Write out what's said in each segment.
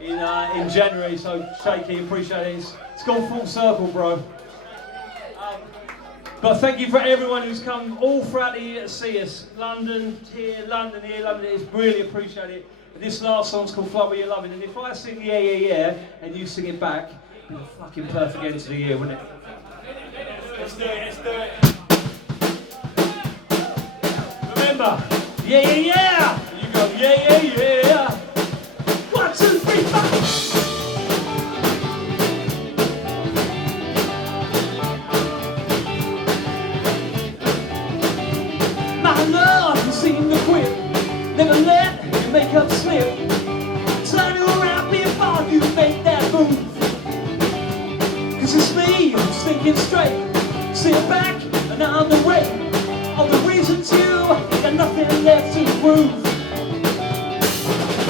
in January. So Shaky, appreciate it. It's gone full circle, bro. But thank you for everyone who's come all throughout the year to see us. London here, London here, London here. It's really appreciated. And this last song's called Fly Where You're Loving. And if I sing Yeah, Yeah, Yeah, and you sing it back, it'd be the fucking perfect end to the year, wouldn't it? Let's do it, let's do it. Remember, yeah, yeah, yeah. You go, yeah, yeah, yeah. 1, 2, 3, 4. Seem to quit, never let your makeup slip. Turn you around before you make that move. Cause it's me who's thinking straight. Sit back and I'm the way. All the reasons you got nothing left to prove.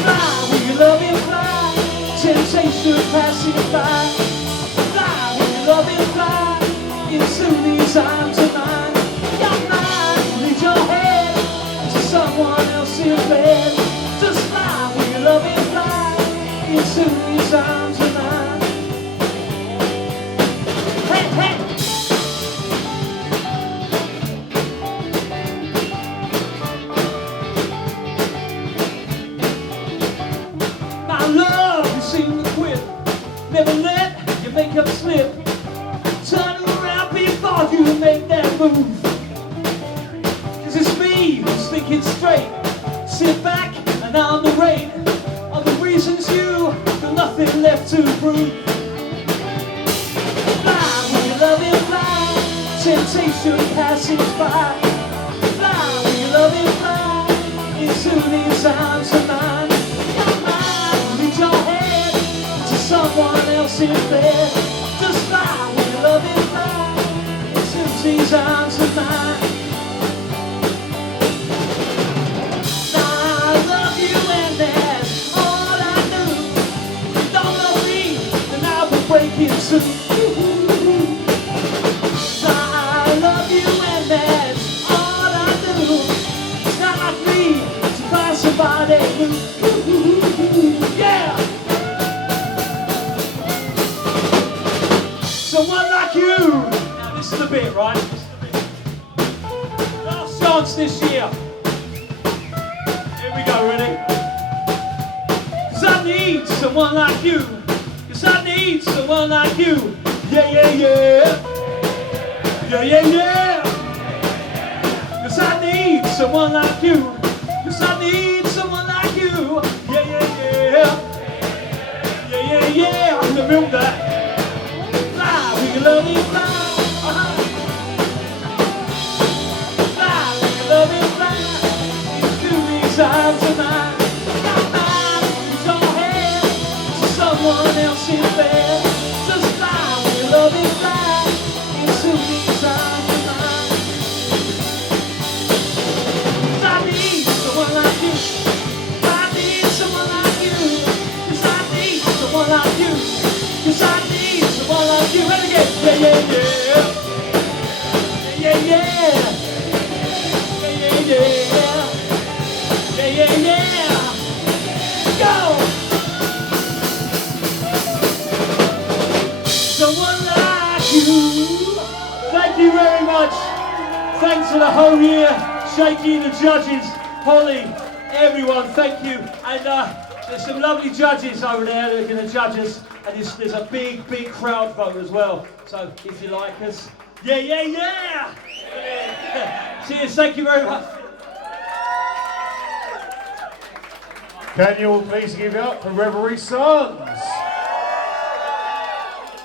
Fly when you love and fly. Temptation passing by. Fly when you love and fly. Into these arms of mine. Your mind leads your head. Someone else in bed. Just fly when you love and fly into these arms of mine. Hey, hey! My love, you seem to quit. Never let your makeup slip. Turn around before you make that move. Who's thinking straight. Sit back and I'll narrate all the reasons you got nothing left to prove. Fly when you love and fly. Temptation passing by. Fly when you love and fly into these arms of mine. Your mind leads your head to someone else in bed. Just fly when you love and fly into these arms of mine. Breaking soon. I love you and that's all I do. It's not like me to find somebody new. Yeah! Someone like you. Now this is the bit, right? Last chance this year. Here we go, ready? 'Cause I need someone like you. I need someone like you. Yeah, yeah, yeah. Yeah, yeah, yeah. 'Cause I need someone like you. 'Cause I need someone like you. Yeah, yeah, yeah. Yeah, yeah, yeah. I'm gonna build that. Fly, we can love you, fly. Fly, we can love you, fly. Into these arms of mine. Someone else in bed. Just fly when you love and fly into these arms of mine. 'Cause I need someone like you. I need someone like you. 'Cause I need someone like you. 'Cause I need someone like you. And again, yeah, yeah, yeah. Yeah, yeah, yeah. Yeah, yeah, yeah. Yeah, yeah, yeah. Go! Someone like you. Thank you very much. Thanks for the whole year. Shaky and the judges, Holly, everyone, thank you. And there's some lovely judges over there that are going to judge us. And there's a big, big crowd vote as well. So if you like us, yeah, yeah, yeah. Cheers, thank you very much. Can you all please give it up for Reverie Sons?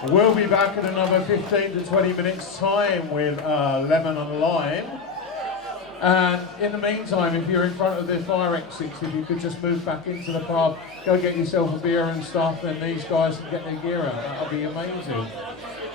We'll be back in another 15 to 20 minutes time with Lemon and Lime. And in the meantime, if you're in front of the fire exits, if you could just move back into the pub, go get yourself a beer and stuff, and these guys can get their gear out. That'll be amazing.